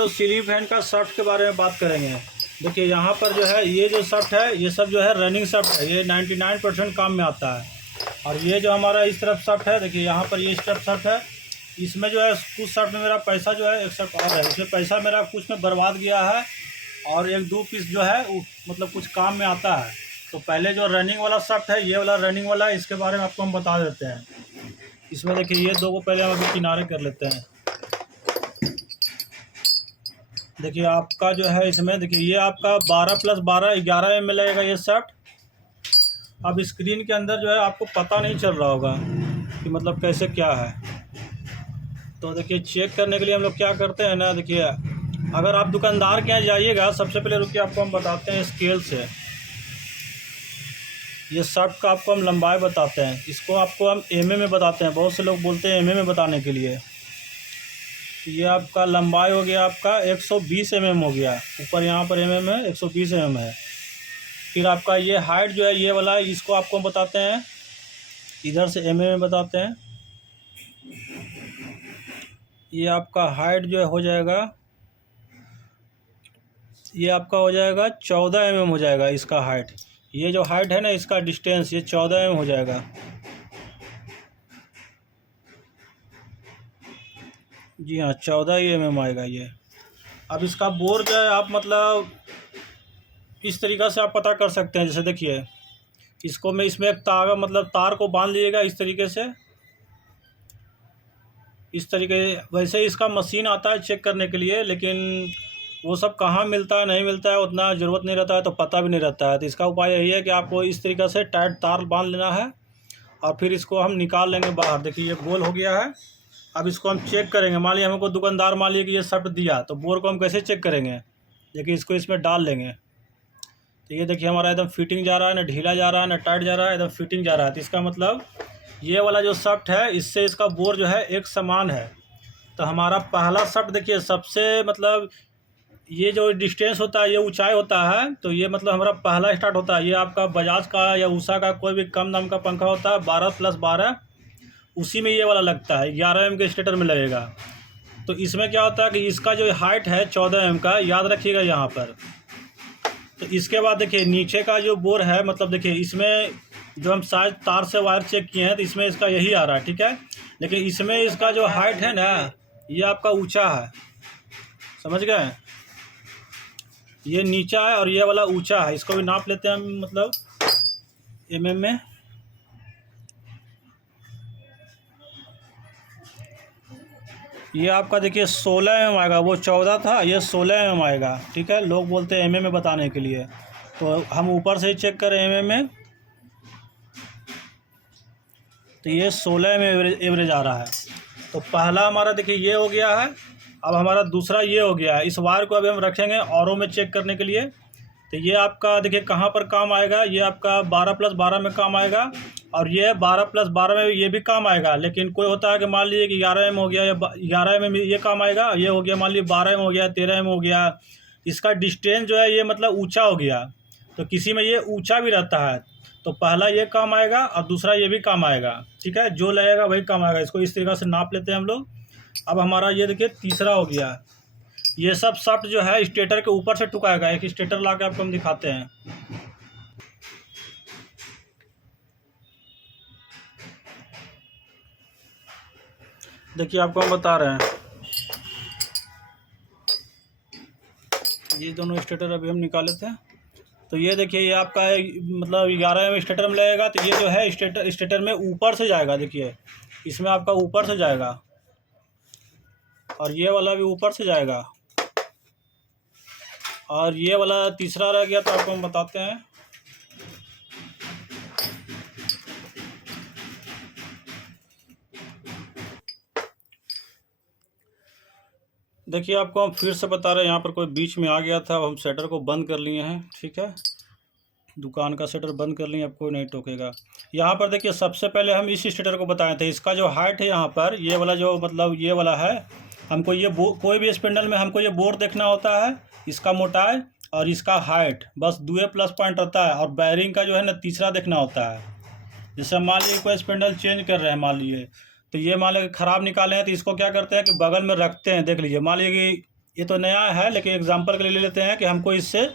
लोग ceiling fan का shaft के बारे में बात करेंगे। देखिए यहाँ पर जो है ये जो शाफ्ट है ये सब जो है रनिंग शाफ्ट है, ये 99% काम में आता है। और ये जो हमारा इस तरफ शाफ्ट है, देखिए यहाँ पर ये इस तरफ शाफ्ट है, इसमें जो है कुछ शाफ्ट में मेरा पैसा जो है एक शाफ्ट और है, इसमें पैसा मेरा कुछ में बर्बाद गया है और एक दो पीस जो है मतलब कुछ काम में आता है। तो पहले जो रनिंग वाला शाफ्ट है, ये वाला रनिंग वाला है, इसके बारे में आपको हम बता देते हैं। इसमें देखिए ये दो को पहले हम अभी किनारे कर लेते हैं। देखिए आपका जो है इसमें देखिए ये आपका 12+12 11 में मिलेगा ये शाफ्ट। अब स्क्रीन के अंदर जो है आपको पता नहीं चल रहा होगा कि मतलब कैसे क्या है। तो देखिए चेक करने के लिए हम लोग क्या करते हैं ना, देखिए अगर आप दुकानदार के यहाँ जाइएगा, सबसे पहले रुकिए आपको हम बताते हैं स्केल से। ये शाफ्ट का आपको हम लंबाई बताते हैं, इसको आपको हम mm में बताते हैं। बहुत से लोग बोलते हैं mm में बताने के लिए। ये आपका लंबाई हो गया आपका 120 mm हो गया, ऊपर यहाँ पर mm है 120 mm है। फिर आपका ये हाइट जो है ये वाला, इसको आपको बताते हैं, इधर से mm में बताते हैं। ये आपका हाइट जो है हो जाएगा, ये आपका हो जाएगा 14 mm हो जाएगा इसका हाइट। ये जो हाइट है ना इसका डिस्टेंस ये 14 mm हो जाएगा। जी हाँ 14 mm आएगा ये। अब इसका बोर जो है आप मतलब इस तरीक़ा से आप पता कर सकते हैं। जैसे देखिए इसको मैं इसमें एक तार मतलब तार को बांध लीजिएगा इस तरीके से, इस तरीके। वैसे इसका मशीन आता है चेक करने के लिए, लेकिन वो सब कहाँ मिलता है नहीं मिलता है उतना ज़रूरत नहीं रहता है, तो पता भी नहीं रहता है। तो इसका उपाय यही है कि आपको इस तरीक़े से टाइट तार बांध लेना है और फिर इसको हम निकाल लेंगे बाहर। देखिए ये गोल हो गया है। अब इसको हम चेक करेंगे। मान लीजिए हमको दुकानदार मान लीजिए कि ये शाफ्ट दिया, तो बोर को हम कैसे चेक करेंगे। देखिए इसको इसमें डाल लेंगे, तो ये देखिए हमारा एकदम फिटिंग जा रहा है, ना ढीला जा रहा है ना टाइट जा रहा है, एकदम फिटिंग जा रहा है। तो इसका मतलब ये वाला जो शाफ्ट है इससे इसका बोर जो है एक समान है। तो हमारा पहला शाफ्ट देखिए सबसे मतलब ये जो डिस्टेंस होता है ये ऊंचाई होता है, तो ये मतलब हमारा पहला स्टार्ट होता है। ये आपका बजाज का या उषा का कोई भी कम दाम का पंखा होता है 12+12, उसी में ये वाला लगता है, 11 mm के स्टेटर में लगेगा। तो इसमें क्या होता है कि इसका जो हाइट है 14 mm का, याद रखिएगा यहाँ पर। तो इसके बाद देखिए नीचे का जो बोर है, मतलब देखिए इसमें जो हम साइज तार से वायर चेक किए हैं तो इसमें इसका यही आ रहा है, ठीक है। लेकिन इसमें इसका जो हाइट है ना ये आपका ऊंचा है, समझ गए। ये नीचा है और ये वाला ऊंचा है। इसको भी नाप लेते हैं हम मतलब mm में। ये आपका देखिए 16 mm आएगा, वो 14 था, ये 16 mm आएगा, ठीक है। लोग बोलते हैं mm में बताने के लिए, तो हम ऊपर से ही चेक करें mm में, तो ये 16 mm एवरेज आ रहा है। तो पहला हमारा देखिए ये हो गया है। अब हमारा दूसरा ये हो गया है। इस वायर को अभी हम रखेंगे औरों में चेक करने के लिए। तो ये आपका देखिए कहाँ पर काम आएगा, ये आपका 12+12 में काम आएगा, और ये 12+12 में ये भी काम आएगा। लेकिन कोई होता है कि मान लीजिए कि 11 mm हो गया या 11 mm ये काम आएगा, ये हो गया मान लीजिए 12 mm हो गया, 13 mm हो गया। इसका डिस्टेंस जो है ये मतलब ऊंचा हो गया, तो किसी में ये ऊंचा भी रहता है। तो पहला ये काम आएगा और दूसरा ये भी काम आएगा, ठीक है। जो लगेगा वही काम आएगा। इसको इस तरीक़े से नाप लेते हैं हम लोग। अब हमारा ये देखिए तीसरा हो गया। ये सब शाफ्ट जो है स्टेटर के ऊपर से टुकाएगा। एक स्टेटर ला के आपको हम दिखाते हैं। देखिए आपको हम बता रहे हैं, ये दोनों स्टेटर अभी हम निकाले थे। तो ये देखिए ये आपका मतलब 11 mm स्टेटर में लगेगा। तो ये जो है स्टेटर में ऊपर से जाएगा, देखिए इसमें आपका ऊपर से जाएगा, और ये वाला भी ऊपर से जाएगा, और ये वाला तीसरा रह गया, तो आपको हम बताते हैं। देखिए आपको हम फिर से बता रहे हैं, यहाँ पर कोई बीच में आ गया था, अब हम शटर को बंद कर लिए हैं, ठीक है। दुकान का शटर बंद कर लिए, अब कोई नहीं टोकेगा। यहाँ पर देखिए सबसे पहले हम इस शटर को बताए थे। इसका जो हाइट है यहाँ पर ये वाला जो मतलब ये वाला है, हमको ये कोई भी स्पिंडल में हमको ये बोर देखना होता है, इसका मोटाई और इसका हाइट, बस 2 प्लस पॉइंट रहता है। और बैरिंग का जो है ना तीसरा देखना होता है। जैसे मान लीजिए कोई स्पिंडल चेंज कर रहे हैं, मान लीजिए तो ये मान लीजिए ख़राब निकाले हैं, तो इसको क्या करते हैं कि बगल में रखते हैं। देख लीजिए मान लीजिए कि ये तो नया है, लेकिन एग्जांपल के लिए ले लेते हैं कि हमको इससे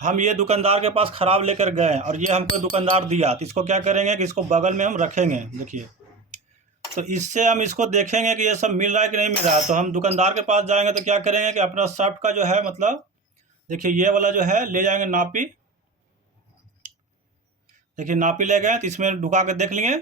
हम ये दुकानदार के पास ख़राब लेकर गए और ये हमको दुकानदार दिया, तो इसको क्या करेंगे कि इसको बगल में हम रखेंगे। देखिए, तो इससे हम इसको देखेंगे कि ये सब मिल रहा है कि नहीं मिल रहा है। तो हम दुकानदार के पास जाएंगे तो क्या करेंगे कि अपना शर्ट का जो है मतलब देखिए ये वाला जो है ले जाएंगे नापी। देखिए नापी ले गए तो इसमें ढुका के देख लेंगे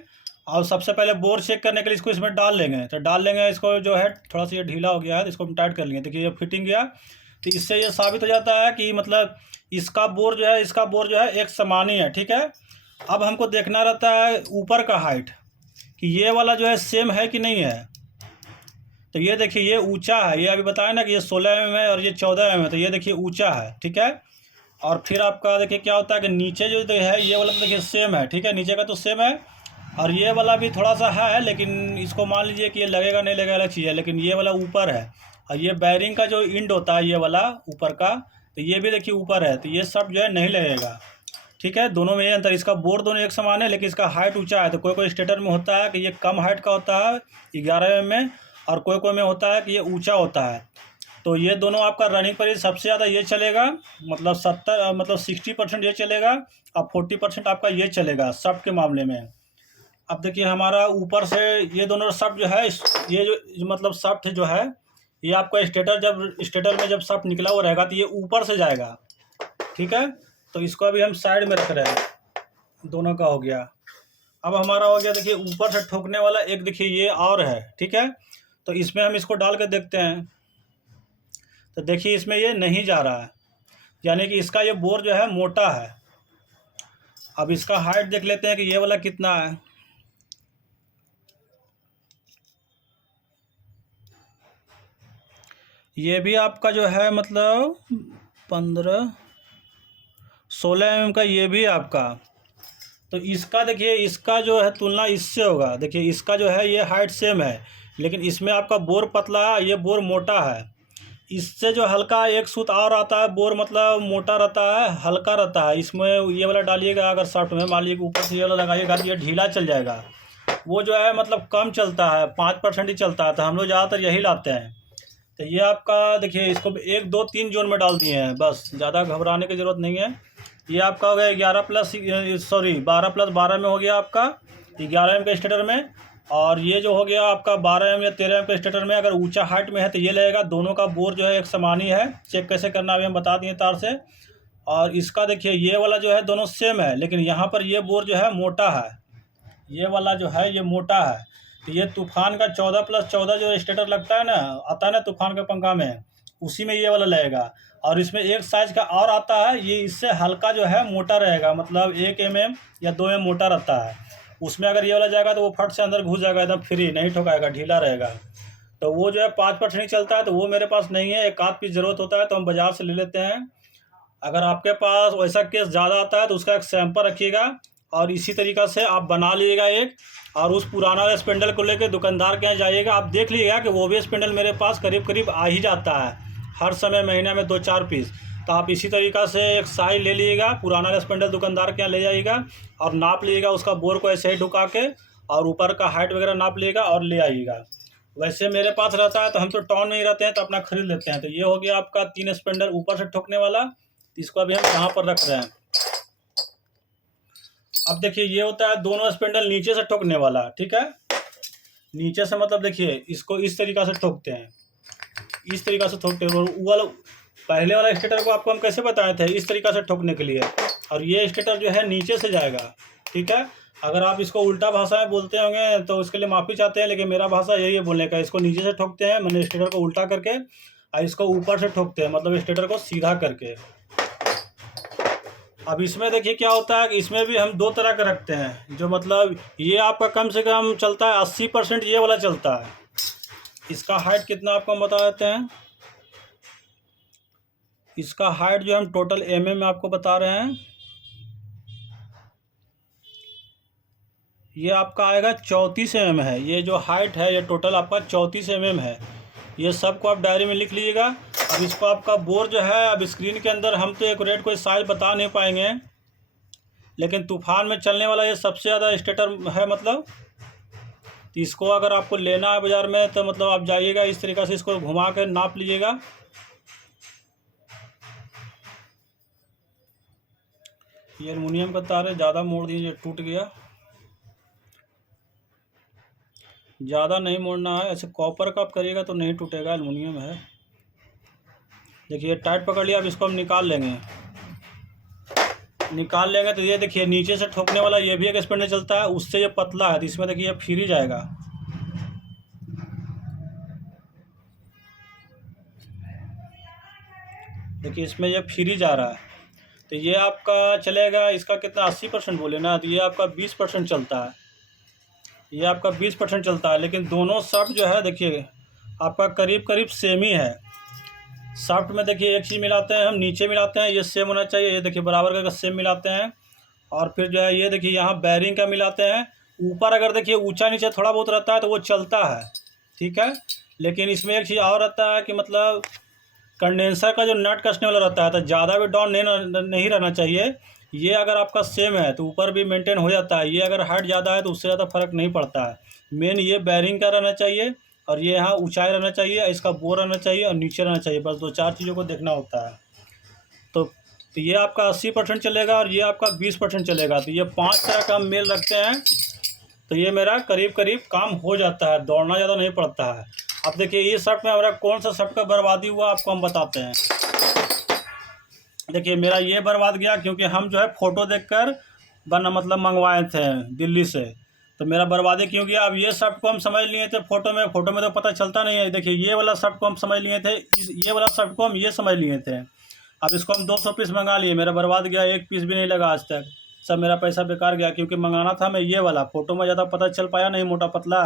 और सबसे पहले बोर चेक करने के लिए इसको इसमें डाल लेंगे। तो डाल लेंगे, इसको जो है थोड़ा सा ये ढीला हो गया है तो इसको हम टाइट कर लेंगे। देखिए ये फिटिंग गया, तो इससे ये साबित हो जाता है कि मतलब इसका बोर जो है इसका बोर जो है एक समान ही है। ठीक है, अब हमको देखना रहता है ऊपर का हाइट कि ये वाला जो है सेम है कि नहीं है। तो ये देखिए ये ऊंचा है, ये अभी बताया ना कि ये 16 mm है और ये 14 mm है, तो ये देखिए ऊंचा है। ठीक है, और फिर आपका देखिए क्या होता है कि नीचे जो है ये वाला तो देखिए सेम है। ठीक है, नीचे का तो सेम है और ये वाला भी थोड़ा सा है, लेकिन इसको मान लीजिए कि ये लगेगा नहीं लगेगा अलग चीज़ है, लेकिन ये वाला ऊपर है और ये बैरिंग का जो इंड होता है ये वाला ऊपर का, तो ये भी देखिए ऊपर है, तो ये सब जो है नहीं लगेगा। ठीक है, दोनों में ये अंतर, इसका बोर दोनों एक समान है लेकिन इसका हाइट ऊंचा है। तो कोई कोई स्टेटर में होता है कि ये कम हाइट का होता है 11 mm में, और कोई कोई में होता है कि ये ऊंचा होता है। तो ये दोनों आपका रनिंग पर सबसे ज़्यादा ये चलेगा, मतलब 60% ये चलेगा और 40% आपका ये चलेगा सफ्ट के मामले में। अब देखिए हमारा ऊपर से ये दोनों सफ्ट जो है, ये जो मतलब सफ्ट जो है ये आपका स्टेटर में जब सफ्ट निकला हुआ रहेगा तो ये ऊपर से जाएगा। ठीक है, तो इसको अभी हम साइड में रख रहे हैं, दोनों का हो गया। अब हमारा हो गया देखिए ऊपर से ठोकने वाला एक, देखिए ये और है। ठीक है, तो इसमें हम इसको डाल के देखते हैं, तो देखिए इसमें ये नहीं जा रहा है, यानी कि इसका ये बोर जो है मोटा है। अब इसका हाइट देख लेते हैं कि ये वाला कितना है। ये भी आपका जो है मतलब 16 mm का ये भी आपका। तो इसका देखिए इसका जो है तुलना इससे होगा। देखिए इसका जो है ये हाइट सेम है, लेकिन इसमें आपका बोर पतला है, ये बोर मोटा है। इससे जो हल्का एक सूत और आता है, बोर मतलब मोटा रहता है, हल्का रहता है। इसमें ये वाला डालिएगा अगर शर्ट में, मान लीजिए ऊपर से ये वाला लगाइएगा तो ये ढीला चल जाएगा। वो जो है मतलब कम चलता है, 5% ही चलता है, तो हम लोग ज़्यादातर यही लाते हैं। तो ये आपका देखिए इसको 1 2 3 जोन में डाल दिए हैं, बस ज़्यादा घबराने की ज़रूरत नहीं है। ये आपका हो गया 12 + 12 में हो गया आपका 11 एम के स्टेटर में, और ये जो हो गया आपका 12 एम या 13 एम के स्टेटर में। अगर ऊंचा हाइट में है तो ये लगेगा। दोनों का बोर जो है एक समान ही है। चेक कैसे करना अभी हम बता दिए तार से। और इसका देखिए ये वाला जो है दोनों सेम है, लेकिन यहाँ पर ये बोर जो है मोटा है, ये वाला जो है ये मोटा है। तो ये तूफान का 14 + 14 जो स्टेटर लगता है ना, आता है ना तूफान के पंखा में, उसी में ये वाला लगेगा। और इसमें एक साइज का और आता है, ये इससे हल्का जो है मोटा रहेगा, मतलब 1 mm या 2 mm मोटा रहता है। उसमें अगर ये वाला जाएगा तो वो फट से अंदर घुस जाएगा, एकदम फ्री नहीं ठोकाएगा, ढीला रहेगा। तो वो जो है 5% ही चलता है, तो वो मेरे पास नहीं है। एक आध पीस ज़रूरत होता है तो हम बाज़ार से ले लेते हैं। अगर आपके पास वैसा केस ज़्यादा आता है तो उसका एक सैंपल रखिएगा और इसी तरीक़ा से आप बना लीजिएगा एक, और उस पुराना स्पेंडल को लेकर दुकानदार के यहाँ जाइएगा। आप देख लीजिएगा कि वो भी स्पेंडल मेरे पास करीब करीब आ ही जाता है हर समय, महीने में 2-4 पीस। तो आप इसी तरीक़ा से एक साइज ले लीजिएगा, पुराना स्पेंडल दुकानदार के यहाँ ले जाइएगा और नाप लीजिएगा उसका बोर को ऐसे ही ढुका के, और ऊपर का हाइट वगैरह नाप लीजिएगा और ले आइएगा। वैसे मेरे पास रहता है तो हम तो टाउन में ही रहते हैं तो अपना खरीद लेते हैं। तो ये हो गया आपका 3 स्पेंडल ऊपर से ठोकने वाला, इसको अभी हम यहाँ पर रख रहे हैं। अब देखिए ये होता है दोनों स्पेंडल नीचे से ठोकने वाला। ठीक है, नीचे से मतलब देखिए इसको इस तरीक़ा से ठोकते हैं, इस तरीक़ा से ठोकते हैं। और वाला पहले वाला स्टेटर को आपको हम कैसे बताए थे, इस तरीक़ा से ठोकने के लिए, और ये स्टेटर जो है नीचे से जाएगा। ठीक है, अगर आप इसको उल्टा भाषा में बोलते होंगे तो उसके लिए माफ़ी चाहते हैं, लेकिन मेरा भाषा यही है बोलने का। इसको नीचे से ठोकते हैं, मैंने स्टेटर को उल्टा करके, और इसको ऊपर से ठोकते हैं, मतलब स्टेटर को सीधा करके। अब इसमें देखिए क्या होता है कि इसमें भी हम 2 तरह के रखते हैं, जो मतलब ये आपका कम से कम चलता है 80% ये वाला चलता है। इसका हाइट कितना आपको हम बता देते हैं। इसका हाइट जो हम टोटल mm में आपको बता रहे हैं, ये आपका आएगा 34 mm है। ये जो हाइट है ये टोटल आपका 34 mm है। ये सब को आप डायरी में लिख लीजिएगा। अब इसको आपका बोर जो है, अब स्क्रीन के अंदर हम तो एक्यूरेट कोई साइज बता नहीं पाएंगे, लेकिन तूफान में चलने वाला ये सबसे ज़्यादा स्टेटर है। मतलब इसको अगर आपको लेना है बाज़ार में तो मतलब आप जाइएगा, इस तरीक़े से इसको घुमा कर नाप लीजिएगा ये एलुमिनियम का तार है, ज़्यादा मोड़ दीजिए, टूट गया। ज़्यादा नहीं मोड़ना है, ऐसे कॉपर का आप करिएगा तो नहीं टूटेगा, एलुमिनियम है। देखिए टाइट पकड़ लिया, अब इसको हम निकाल लेंगे। तो ये देखिए नीचे से ठोकने वाला ये भी एक स्पीड में चलता है, उससे ये पतला है तो इसमें देखिए ये फिर ही जाएगा। देखिए इसमें ये फिर ही जा रहा है, तो ये आपका चलेगा, इसका कितना 80% बोले ना, तो ये आपका 20% चलता है। ये आपका 20% चलता है, लेकिन दोनों शाफ्ट जो है देखिए आपका करीब करीब सेम ही है। शाफ्ट में देखिए एक चीज़ मिलाते हैं हम, नीचे मिलाते हैं, ये सेम होना चाहिए, ये देखिए बराबर का सेम मिलाते हैं। और फिर जो है ये देखिए यहाँ बैरिंग का मिलाते हैं। ऊपर अगर देखिए ऊंचा नीचे थोड़ा बहुत रहता है तो वो चलता है, ठीक है। लेकिन इसमें एक चीज़ और रहता है कि मतलब कंडेंसर का जो नट कसने वाला रहता है तो ज़्यादा भी डाउन नहीं रहना चाहिए। ये अगर आपका सेम है तो ऊपर भी मेंटेन हो जाता है, ये अगर हाइट ज़्यादा है तो उससे ज़्यादा फर्क नहीं पड़ता है। मेन ये बैरिंग का रहना चाहिए, और ये यहाँ ऊंचाई रहना चाहिए, इसका बोर रहना चाहिए, और नीचे रहना चाहिए, बस 2-4 चीज़ों को देखना होता है। तो ये आपका 80% चलेगा और ये आपका 20% चलेगा, तो ये 5 तरह का हम मेल रखते हैं। तो ये मेरा करीब करीब काम हो जाता है, दौड़ना ज़्यादा नहीं पड़ता है। अब देखिए ये शर्ट में हमारा कौन सा शर्ट का बर्बादी हुआ आपको हम बताते हैं। देखिए मेरा ये बर्बाद गया क्योंकि हम जो है फ़ोटो देखकर मतलब मंगवाए थे दिल्ली से, तो मेरा बर्बादी क्यों गया। अब ये शर्ट को हम समझ लिए थे फ़ोटो में तो पता चलता नहीं है। देखिए ये वाला शर्ट को हम समझ लिए थे, ये वाला शर्ट को हम ये समझ लिए थे। अब इसको हम 200 पीस मंगा लिए, मेरा बर्बाद गया, 1 पीस भी नहीं लगा आज तक, सब मेरा पैसा बेकार गया। क्योंकि मंगाना था मैं ये वाला, फ़ोटो में ज़्यादा पता चल पाया नहीं, मोटा पतला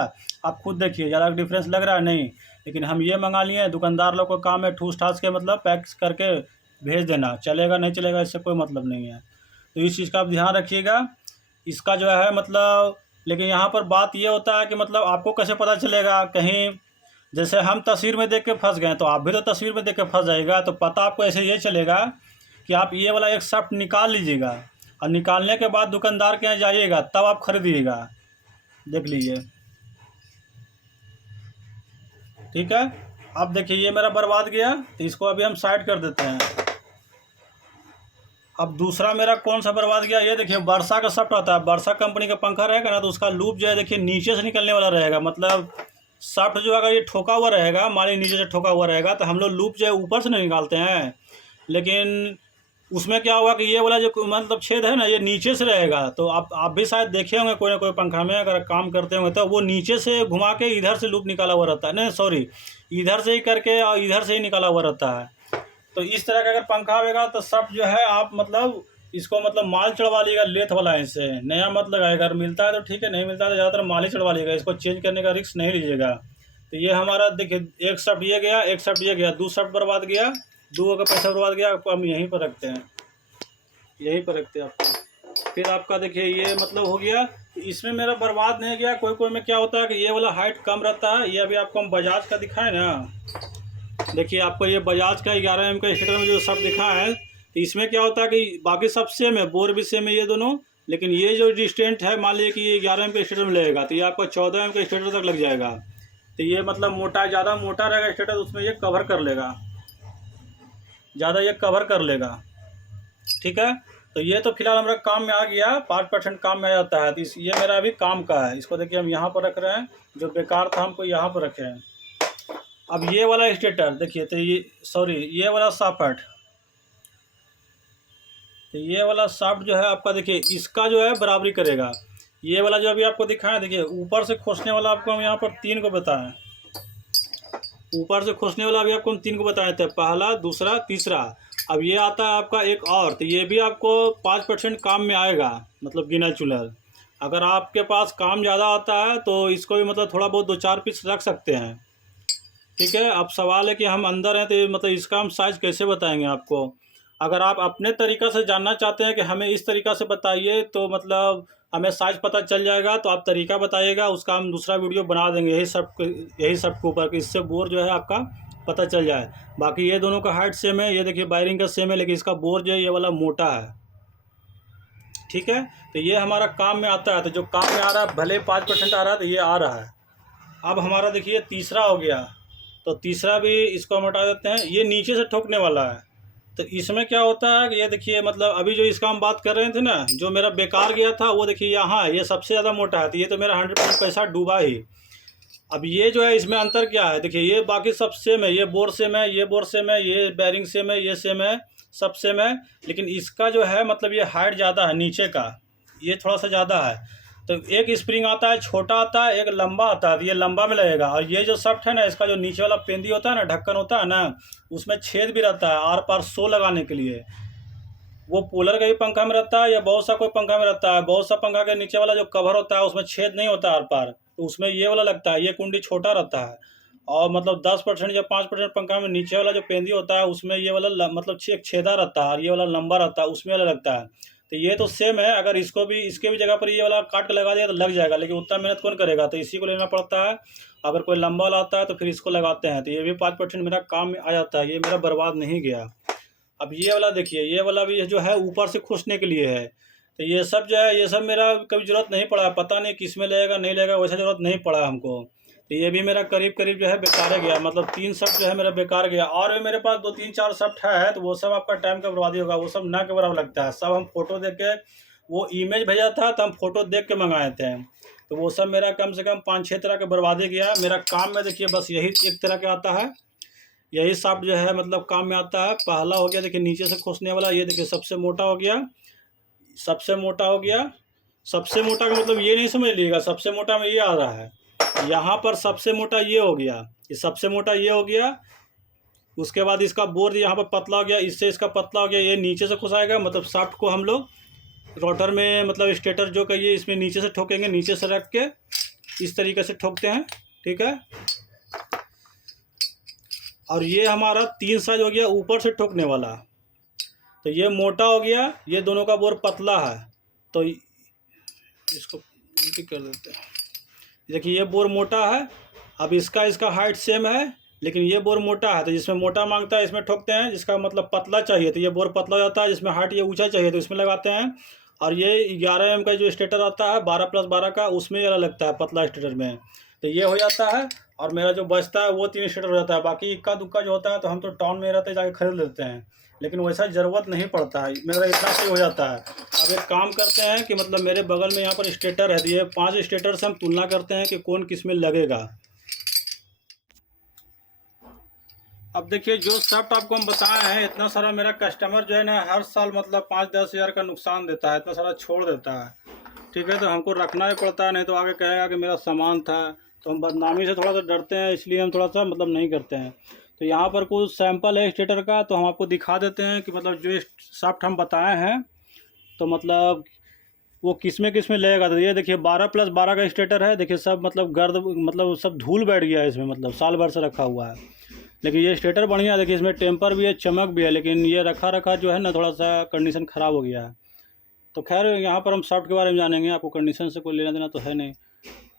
आप खुद देखिए, ज़्यादा डिफरेंस लग रहा है नहीं। लेकिन हम ये मंगा लिए, दुकानदार लोग को काम है ठूस ठास के मतलब पैक करके भेज देना, चलेगा नहीं चलेगा इससे कोई मतलब नहीं है। तो इस चीज़ का आप ध्यान रखिएगा, इसका जो है मतलब। लेकिन यहाँ पर बात ये होता है कि मतलब आपको कैसे पता चलेगा, कहीं जैसे हम तस्वीर में देख के फंस गए तो आप भी तो तस्वीर में देख के फंस जाएगा। तो पता आपको ऐसे ये चलेगा कि आप ये वाला एक शाफ्ट निकाल लीजिएगा, और निकालने के बाद दुकानदार के यहाँ जाइएगा, तब आप खरीदिएगा। देख लीजिए, ठीक है। अब देखिए ये मेरा बर्बाद गया, तो इसको अभी हम साइड कर देते हैं। अब दूसरा मेरा कौन सा बर्बाद गया, ये देखिए वर्षा का शाफ्ट आता है, वर्षा कंपनी का पंखा रहेगा ना, तो उसका लूप जो है देखिए नीचे से निकलने वाला रहेगा। मतलब शाफ्ट जो अगर ये ठोका हुआ रहेगा, मान लीजिए नीचे से ठोका हुआ रहेगा, तो हम लोग लूप जो है ऊपर से नहीं निकालते हैं। लेकिन उसमें क्या हुआ कि ये वाला जो मतलब छेद है ना, ये नीचे से रहेगा। तो आप भी शायद देखे होंगे कोई ना कोई पंखा में अगर काम करते होंगे, तो वो नीचे से घुमा के इधर से लूप निकाला हुआ रहता है, नहीं सॉरी, इधर से ही करके और इधर से ही निकाला हुआ रहता है। तो इस तरह का अगर पंखा आएगा तो सब जो है आप मतलब इसको मतलब माल चढ़वा लीजिएगा लेथ वाला, इससे नया मत लगाएगा। अगर मिलता है तो ठीक है, नहीं मिलता है तो ज़्यादातर माल ही चढ़वा लीजिएगा, इसको चेंज करने का रिस्क नहीं लीजिएगा। तो ये हमारा देखिए एक शाफ्ट ये गया, एक शाफ्ट ये गया, 2 शाफ्ट बर्बाद गया, 2 का पैसा बर्बाद गया। आपको हम यहीं पर रखते हैं, यहीं पर रखते हैं आपको। फिर आपका देखिए ये मतलब हो गया, इसमें मेरा बर्बाद नहीं गया। कोई में क्या होता है कि ये वाला हाइट कम रहता है। ये अभी आपको हम बजाज का दिखाएं ना, देखिए आपको ये बजाज का 11 एम का स्टेटर में जो सब दिखा है, तो इसमें क्या होता है कि बाकी सब सेम है, बोर भी सेम है ये दोनों। लेकिन ये जो डिस्टेंट है, मान लीजिए कि ये 11 एम के स्टेटर में लगेगा, तो ये आपका 14 एम के स्टेटर तक लग जाएगा। तो ये मतलब मोटा, ज़्यादा मोटा रहेगा स्टेटर, उसमें ये कवर कर लेगा, ज़्यादा ये कवर कर लेगा, ठीक है। तो ये तो फिलहाल हमारा काम में आ गया, 5% काम में आ जाता है। तो ये मेरा अभी काम का है, इसको देखिए हम यहाँ पर रख रहे हैं, जो बेकार था हमको यहाँ पर रखे हैं। अब ये वाला स्टेटर देखिए, तो ये सॉरी ये वाला शाफ्ट, तो ये वाला शाफ्ट जो है आपका देखिए इसका जो है बराबरी करेगा। ये वाला जो अभी आपको दिखाया देखिए, ऊपर से खोसने वाला आपको हम यहाँ पर 3 को बताएं, ऊपर से खोसने वाला अभी आपको हम 3 को बताए थे, पहला, दूसरा, तीसरा। अब ये आता है आपका एक और, तो ये भी आपको 5% काम में आएगा, मतलब गिनर चुनर। अगर आपके पास काम ज़्यादा आता है तो इसको भी मतलब थोड़ा बहुत 2-4 पीस रख सकते हैं, ठीक है। अब सवाल है कि हम अंदर हैं तो मतलब इसका हम साइज़ कैसे बताएंगे आपको। अगर आप अपने तरीक़ा से जानना चाहते हैं कि हमें इस तरीक़ा से बताइए तो मतलब हमें साइज़ पता चल जाएगा, तो आप तरीका बताइएगा, उसका हम दूसरा वीडियो बना देंगे यही सब के ऊपर, कि इससे बोर जो है आपका पता चल जाए। बाकी ये दोनों का हाइट सेम है, ये देखिए वायरिंग का सेम है, लेकिन इसका बोर जो है ये वाला मोटा है, ठीक है। तो ये हमारा काम में आता है, तो जो काम में आ रहा है भले 5% आ रहा है तो ये आ रहा है। अब हमारा देखिए तीसरा हो गया, तो तीसरा भी इसको हम हटा देते हैं। ये नीचे से ठोकने वाला है, तो इसमें क्या होता है कि ये देखिए मतलब अभी जो इसका हम बात कर रहे थे ना, जो मेरा बेकार गया था वो देखिए यहाँ है, ये सबसे ज़्यादा मोटा है, तो ये तो मेरा 100% पैसा डूबा ही। अब ये जो है इसमें अंतर क्या है, देखिए ये बाकी सब सेम है, ये बोर सेम है, ये बोर सेम है, ये बैरिंग सेम है, ये सेम है, सब सेम है। लेकिन इसका जो है मतलब ये हाइट ज़्यादा है नीचे का, ये थोड़ा सा ज़्यादा है। तो एक स्प्रिंग आता है छोटा आता है, एक लंबा आता है, तो ये लंबा में लगेगा। और ये जो सफ्ट है ना, इसका जो नीचे वाला पेंदी होता है ना, ढक्कन होता है ना, उसमें छेद भी रहता है आर पार शो लगाने के लिए। वो कूलर का भी पंखा में रहता है या बहुत सा कोई पंखा में रहता है, बहुत सा पंखा के नीचे वाला जो कवर होता है उसमें छेद नहीं होता आर पार, तो उसमें ये वाला लगता है, ये कुंडी छोटा रहता है। और मतलब 10% या 5% पंखा में नीचे वाला जो पेंदी होता है उसमें ये वाला मतलब एक छेदा रहता है, और ये वाला लंबा रहता है, उसमें वाला लगता है। तो ये तो सेम है, अगर इसको भी इसके भी जगह पर ये वाला काट के लगा दिया तो लग जाएगा, लेकिन उतना मेहनत कौन करेगा, तो इसी को लेना पड़ता है। अगर कोई लंबा वाला आता है तो फिर इसको लगाते हैं, तो ये भी 5% मेरा काम में आ जाता है, ये मेरा बर्बाद नहीं गया। अब ये वाला देखिए, ये वाला भी जो है ऊपर से खींचने के लिए है। तो ये सब जो है, ये सब मेरा कभी ज़रूरत नहीं पड़ा, पता नहीं किस में लगेगा नहीं लगेगा, वैसा ज़रूरत नहीं पड़ा हमको। तो ये भी मेरा करीब करीब जो है बेकार गया, मतलब 3 शर्ट जो है मेरा बेकार गया। और भी मेरे पास 2-3-4 शर्ट है, तो वो सब आपका टाइम का बर्बादी होगा, वो सब ना के बराबर लगता है। सब हम फोटो देख के, वो इमेज भेजा था तो हम फोटो देख के मंगाए थे, तो वो सब मेरा कम से कम 5-6 तरह का बर्बादी गया। मेरा काम में देखिए बस यही एक तरह का आता है, यही साफ्ट जो है मतलब काम में आता है। पहला हो गया देखिए नीचे से खोसने वाला, ये देखिए सबसे मोटा हो गया, सबसे मोटा हो गया। सबसे मोटा का मतलब ये नहीं समझ लीजिएगा, सबसे मोटा में ये आ रहा है, यहाँ पर सबसे मोटा ये हो गया, ये सबसे मोटा ये हो गया। उसके बाद इसका बोर्ड यहाँ पर पतला हो गया, इससे इसका पतला हो गया, ये नीचे से खुसाएगा। मतलब साफ्ट को हम लोग रोटर में मतलब स्टेटर जो कहिए इसमें नीचे से ठोकेंगे, नीचे से रख के इस तरीके से ठोकते हैं, ठीक है। और ये हमारा 3 साइज हो गया ऊपर से ठोकने वाला, तो ये मोटा हो गया, ये दोनों का बोर पतला है, तो इसको उल्टी कर देते हैं। देखिए ये बोर मोटा है, अब इसका हाइट सेम है, लेकिन ये बोर मोटा है, तो जिसमें मोटा मांगता है इसमें ठोकते हैं, जिसका मतलब पतला चाहिए तो ये बोर पतला हो जाता है, जिसमें हाइट ये ऊंचा चाहिए तो इसमें लगाते हैं। और ये 11 mm का जो स्टेटर आता है 12+12 का, उसमें ये लगता है पतला स्टेटर में, तो ये हो जाता है। और मेरा जो बचता है वो 3 स्टेटर हो जाता है। बाकी इक्का दुक्का जो होता है तो हम तो टाउन में रहते जाके खरीद लेते हैं, लेकिन वैसा ज़रूरत नहीं पड़ता है, मेरा इतना सही हो जाता है। अब एक काम करते हैं कि मतलब मेरे बगल में यहाँ पर स्टेटर है, तो ये 5 स्टेटर से हम तुलना करते हैं कि कौन किस में लगेगा। अब देखिए जो शर्ट आपको हम बताए हैं, इतना सारा मेरा कस्टमर जो है ना हर साल मतलब 5-10 हज़ार का नुकसान देता है, इतना सारा छोड़ देता है, ठीक है। तो हमको रखना ही पड़ता है, नहीं तो आगे कहेगा कि मेरा सामान था। तो हम बदनामी से थोड़ा सा डरते हैं, इसलिए हम थोड़ा सा मतलब नहीं करते हैं। तो यहाँ पर कुछ सैंपल है स्टेटर का, तो हम आपको दिखा देते हैं कि मतलब जो शाफ्ट हम बताए हैं तो मतलब वो किस में लगेगा। तो ये देखिए 12+12 का स्टेटर है, देखिए सब मतलब गर्द मतलब सब धूल बैठ गया है इसमें, मतलब साल भर से रखा हुआ है। लेकिन ये स्टेटर बढ़िया, देखिए इसमें टेम्पर भी है, चमक भी है, लेकिन ये रखा जो है ना थोड़ा सा कंडीशन ख़राब हो गया है। तो खैर यहाँ पर हम सॉफ्ट के बारे में जानेंगे, आपको कंडीशन से कोई लेना देना तो है नहीं।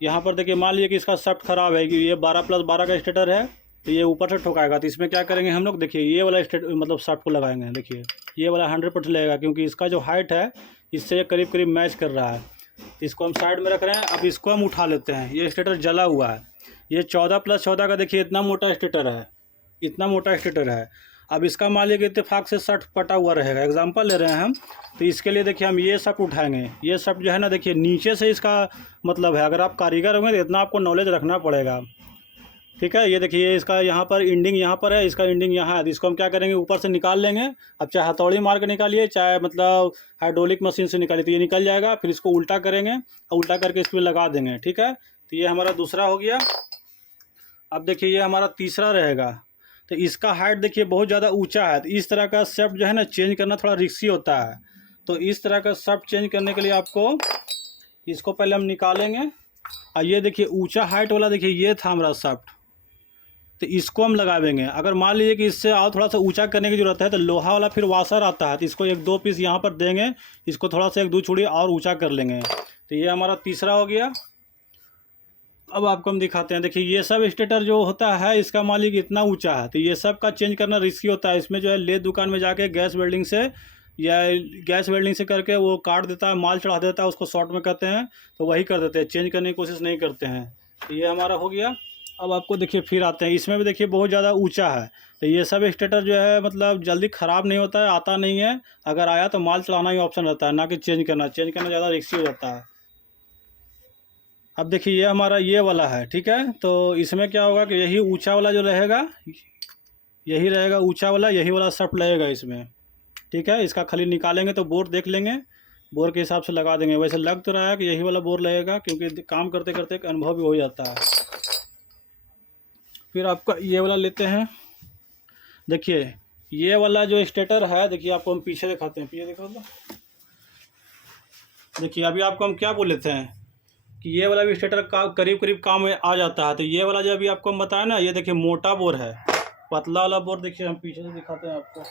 यहाँ पर देखिए मान लीजिए कि इसका सॉफ्ट ख़राब है, कि ये 12+12 का स्टेटर है, तो ये ऊपर से ठोकाएगा। तो इसमें क्या करेंगे हम लोग, देखिए ये वाला मतलब सॉफ्ट को लगाएंगे, देखिए ये वाला 100% लगेगा, क्योंकि इसका जो हाइट है इससे ये करीब करीब मैच कर रहा है। तो इसको हम साइड में रख रहे हैं। अब इसको हम उठा लेते हैं, ये स्टेटर जला हुआ है, ये 14+14 का देखिए इतना मोटा स्टेटर है, इतना मोटा स्टेटर है। अब इसका मान लीजिए इत्तेफाक से शर्ट पटा हुआ रहेगा, एग्जांपल ले रहे हैं हम। तो इसके लिए देखिए हम ये शर्ट उठाएंगे, ये शर्ट जो है ना देखिए नीचे से इसका मतलब है, अगर आप कारीगर होंगे तो इतना आपको नॉलेज रखना पड़ेगा, ठीक है। ये देखिए इसका यहाँ पर इंडिंग यहाँ पर है, इसका इंडिंग यहाँ है, तो इसको हम क्या करेंगे ऊपर से निकाल लेंगे। अब चाहे हथौड़ी मार के निकालिए, चाहे मतलब हाइड्रोलिक मशीन से निकालिए, तो ये निकल जाएगा। फिर इसको उल्टा करेंगे और उल्टा करके इसमें लगा देंगे, ठीक है। तो ये हमारा दूसरा हो गया। अब देखिए ये हमारा तीसरा रहेगा। तो इसका हाइट देखिए बहुत ज़्यादा ऊंचा है, तो इस तरह का शाफ्ट जो है ना चेंज करना थोड़ा रिस्की होता है। तो इस तरह का शाफ्ट चेंज करने के लिए आपको इसको पहले हम निकालेंगे। और ये देखिए ऊंचा हाइट वाला देखिए ये था हमारा शाफ्ट, तो इसको हम लगावेंगे। अगर मान लीजिए कि इससे और थोड़ा सा ऊंचा करने की ज़रूरत है तो लोहा वाला फिर वाशर आता है, तो इसको 1-2 पीस यहाँ पर देंगे, इसको थोड़ा सा 1-2 चूड़ी और ऊँचा कर लेंगे। तो ये हमारा तीसरा हो गया। अब आपको हम दिखाते हैं, देखिए ये सब स्टेटर जो होता है इसका मालिक इतना ऊंचा है, तो ये सब का चेंज करना रिस्की होता है। इसमें जो है ले दुकान में जाके गैस वेल्डिंग से या गैस वेल्डिंग से करके वो काट देता है, माल चढ़ा देता है, उसको शॉर्ट में कहते हैं, तो वही कर देते हैं, चेंज करने की कोशिश नहीं करते हैं। तो ये हमारा हो गया। अब आपको देखिए फिर आते हैं, इसमें भी देखिए बहुत ज़्यादा ऊंचा है, तो ये सब स्टेटर जो है मतलब जल्दी ख़राब नहीं होता है, आता नहीं है। अगर आया तो माल चढ़ाना ही ऑप्शन रहता है, ना कि चेंज करना ज़्यादा रिस्की हो जाता है। अब देखिए ये हमारा ये वाला है, ठीक है। तो इसमें क्या होगा कि यही ऊंचा वाला जो रहेगा, यही रहेगा ऊंचा वाला, यही वाला शाफ्ट लगेगा इसमें, ठीक है। इसका खाली निकालेंगे तो बोर देख लेंगे, बोर के हिसाब से लगा देंगे। वैसे लग तो रहा है कि यही वाला बोर लगेगा, क्योंकि काम करते करते एक अनुभव भी हो जाता है। फिर आपका ये वाला लेते हैं। देखिए ये वाला जो स्टेटर है, देखिए आपको हम पीछे दिखाते हैं, पीछे दिखा दो। देखिए अभी आपको हम क्या बोले थे कि ये वाला भी स्टेटर का करीब करीब काम में आ जाता है। तो ये वाला जो अभी आपको हम बताया ना, ये देखिए मोटा बोर है, पतला वाला बोर देखिए हम पीछे से दिखाते हैं आपको।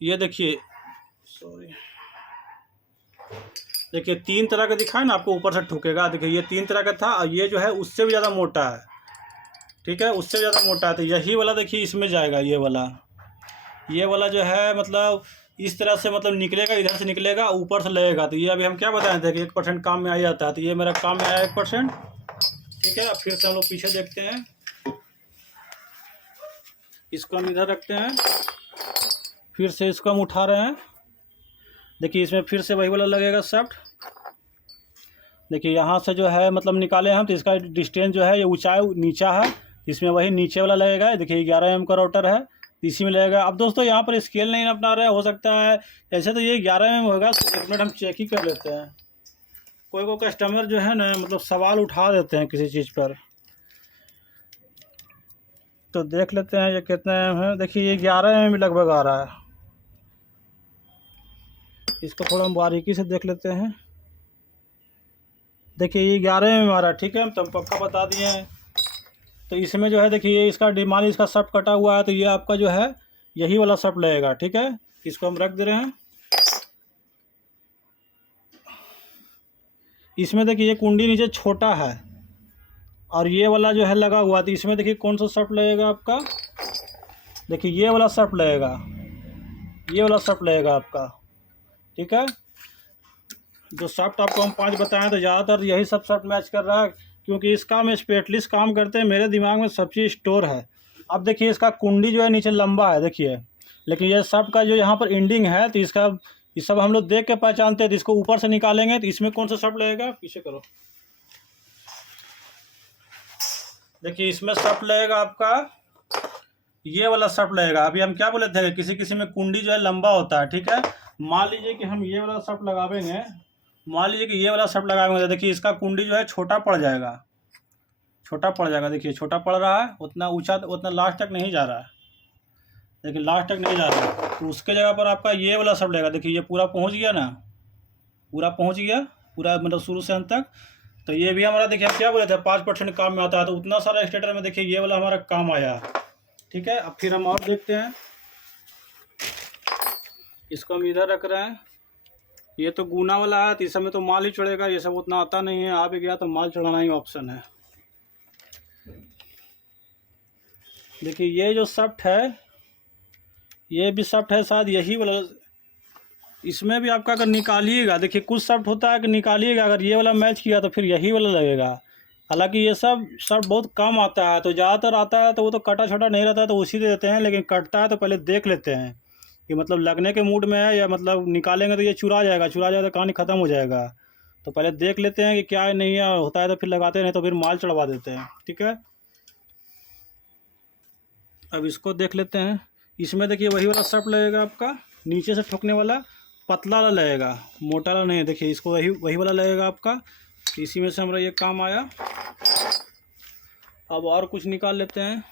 ये देखिए, सॉरी, देखिए 3 तरह का दिखाए ना आपको, ऊपर से ठुकेगा। देखिए ये 3 तरह का था, और ये जो है उससे भी ज़्यादा मोटा है, ठीक है, उससे ज़्यादा मोटा है। तो यही वाला देखिए इसमें जाएगा। ये वाला जो है मतलब इस तरह से मतलब निकलेगा, इधर से निकलेगा, ऊपर से लगेगा। तो ये अभी हम क्या बताए थे कि 1% काम में आ जाता है। तो ये मेरा काम में आया 1%, ठीक है। अब फिर से हम लोग पीछे देखते हैं, इसको हम इधर रखते हैं, फिर से इसको हम उठा रहे हैं। देखिए इसमें फिर से वही वाला लगेगा शाफ्ट। देखिए यहाँ से जो है मतलब निकाले हम, तो इसका डिस्टेंस जो है ये ऊंचाई नीचा है, इसमें वही नीचे वाला लगेगा। देखिए 11 mm का राउटर है, इसी में लगेगा। अब दोस्तों यहाँ पर स्केल नहीं अपना रहे, हो सकता है ऐसे तो ये 11 mm होगा। तो 1 मिनट हम चेक ही कर लेते हैं। कोई कस्टमर जो है ना मतलब सवाल उठा देते हैं किसी चीज़ पर, तो देख लेते हैं ये कितने है। देखिए ये 11 mm लगभग आ रहा है। इसको थोड़ा हम बारीकी से देख लेते हैं। देखिए ये 11 mm आ रहा है, ठीक है, तो हम पक्का बता दिए हैं। तो इसमें जो है देखिए इसका डिमांड, इसका शाफ्ट कटा हुआ है, तो ये आपका जो है यही वाला शाफ्ट लगेगा, ठीक है। इसको हम रख दे रहे हैं। इसमें देखिए ये कुंडी नीचे छोटा है, और ये वाला जो है लगा हुआ, तो इसमें देखिए कौन सा शाफ्ट लगेगा आपका। देखिए ये वाला शाफ्ट लगेगा, ये वाला शाफ्ट लगेगा आपका, ठीक है। जो शाफ्ट आपको हम 5 बताएं, तो ज़्यादातर यही सब शाफ्ट मैच कर रहा है, क्योंकि इसका मैं स्पेशलिस्ट काम करते हैं, मेरे दिमाग में सब चीज़ स्टोर है। अब देखिए इसका कुंडी जो है नीचे लंबा है, देखिए, लेकिन ये शाफ्ट का जो यहाँ पर एंडिंग है, तो इसका ये सब हम लोग देख के पहचानते हैं। तो इसको ऊपर से निकालेंगे, तो इसमें कौन सा शाफ्ट लगेगा, पीछे करो। देखिए इसमें शाफ्ट लगेगा आपका ये वाला शाफ्ट लगेगा। अभी हम क्या बोले थे, किसी किसी में कुंडी जो है लंबा होता है, ठीक है। मान लीजिए कि हम ये वाला शाफ्ट लगावेंगे, मान लीजिए कि ये वाला शाफ्ट लगाएंगे, तो देखिए इसका कुंडी जो है छोटा पड़ जाएगा, छोटा पड़ जाएगा। देखिए छोटा पड़ रहा है, उतना ऊंचा, उतना लास्ट तक नहीं जा रहा है। देखिए लास्ट तक नहीं जा रहा है, तो उसके जगह पर आपका ये वाला शाफ्ट लगेगा। देखिए ये पूरा पहुंच गया ना, पूरा पहुंच गया, पूरा मतलब शुरू से अंत तक। तो ये भी हमारा देखिए, हम क्या बोले थे 5% काम में आता है, तो उतना सारा स्टेटर में देखिए ये वाला हमारा काम आया, ठीक है। अब फिर हम और देखते हैं, इसको हम इधर रख रहे हैं। ये तो गुना वाला है, तो इस समय तो माल ही चढ़ेगा, ये सब उतना आता नहीं है। आ भी गया तो माल चढ़ाना ही ऑप्शन है। देखिए ये जो शाफ्ट है, ये भी शाफ्ट है शायद यही वाला। इसमें भी आपका अगर निकालिएगा, देखिए कुछ शाफ्ट होता है कि निकालिएगा, अगर ये वाला मैच किया तो फिर यही वाला लगेगा। हालांकि ये सब शाफ्ट बहुत कम आता है, तो ज़्यादातर आता है तो वो तो कटा छोटा नहीं रहता है, तो उसी दे देते हैं। लेकिन कटता है तो पहले देख लेते हैं कि मतलब लगने के मूड में है, या मतलब निकालेंगे तो ये चुरा जाएगा तो कहानी ख़त्म हो जाएगा। तो पहले देख लेते हैं कि क्या है, नहीं है, होता है तो फिर लगाते, नहीं तो फिर माल चढ़वा देते हैं, ठीक है। अब इसको देख लेते हैं। इसमें देखिए वही वाला शाफ्ट लगेगा आपका, नीचे से ठोकने वाला, पतला वाला लगेगा, मोटा वाला नहीं। देखिए इसको वही वाला लगेगा आपका। इसी में से हमारा ये काम आया। अब और कुछ निकाल लेते हैं।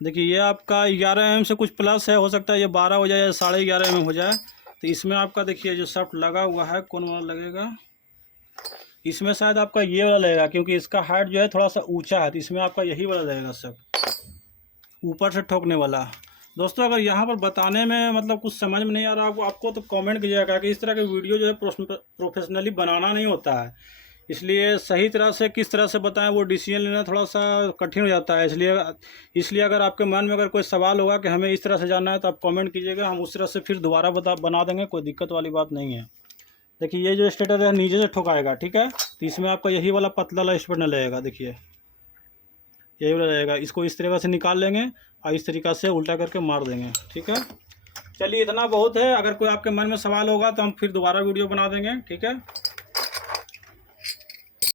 देखिए ये आपका 11 mm से कुछ प्लस है, हो सकता है ये 12 हो जाए या 11.5 mm हो जाए। तो इसमें आपका देखिए जो शाफ्ट लगा हुआ है, कौन वाला लगेगा, इसमें शायद आपका ये वाला लगेगा, क्योंकि इसका हाइट जो है थोड़ा सा ऊंचा है, तो इसमें आपका यही वाला लगेगा सब, ऊपर से ठोकने वाला। दोस्तों अगर यहाँ पर बताने में मतलब कुछ समझ में नहीं आ रहा आपको तो कमेंट कीजिएगा, कि इस तरह के वीडियो जो है प्रोफेशनली बनाना नहीं होता है, इसलिए सही तरह से किस तरह से बताएं वो डिसीजन लेना थोड़ा सा कठिन हो जाता है। इसलिए अगर आपके मन में अगर कोई सवाल होगा कि हमें इस तरह से जानना है, तो आप कमेंट कीजिएगा, हम उस तरह से फिर दोबारा बना देंगे, कोई दिक्कत वाली बात नहीं है। देखिए ये जो स्टेटर है नीचे से ठोकाएगा, ठीक है। तो इसमें आपका यही वाला पतला वाला स्टेटर लगेगा, देखिए यही वाला रहेगा। इसको इस तरीक़े से निकाल लेंगे और इस तरीक़ा से उल्टा करके मार देंगे, ठीक है। चलिए इतना बहुत है। अगर कोई आपके मन में सवाल होगा तो हम फिर दोबारा वीडियो बना देंगे, ठीक है।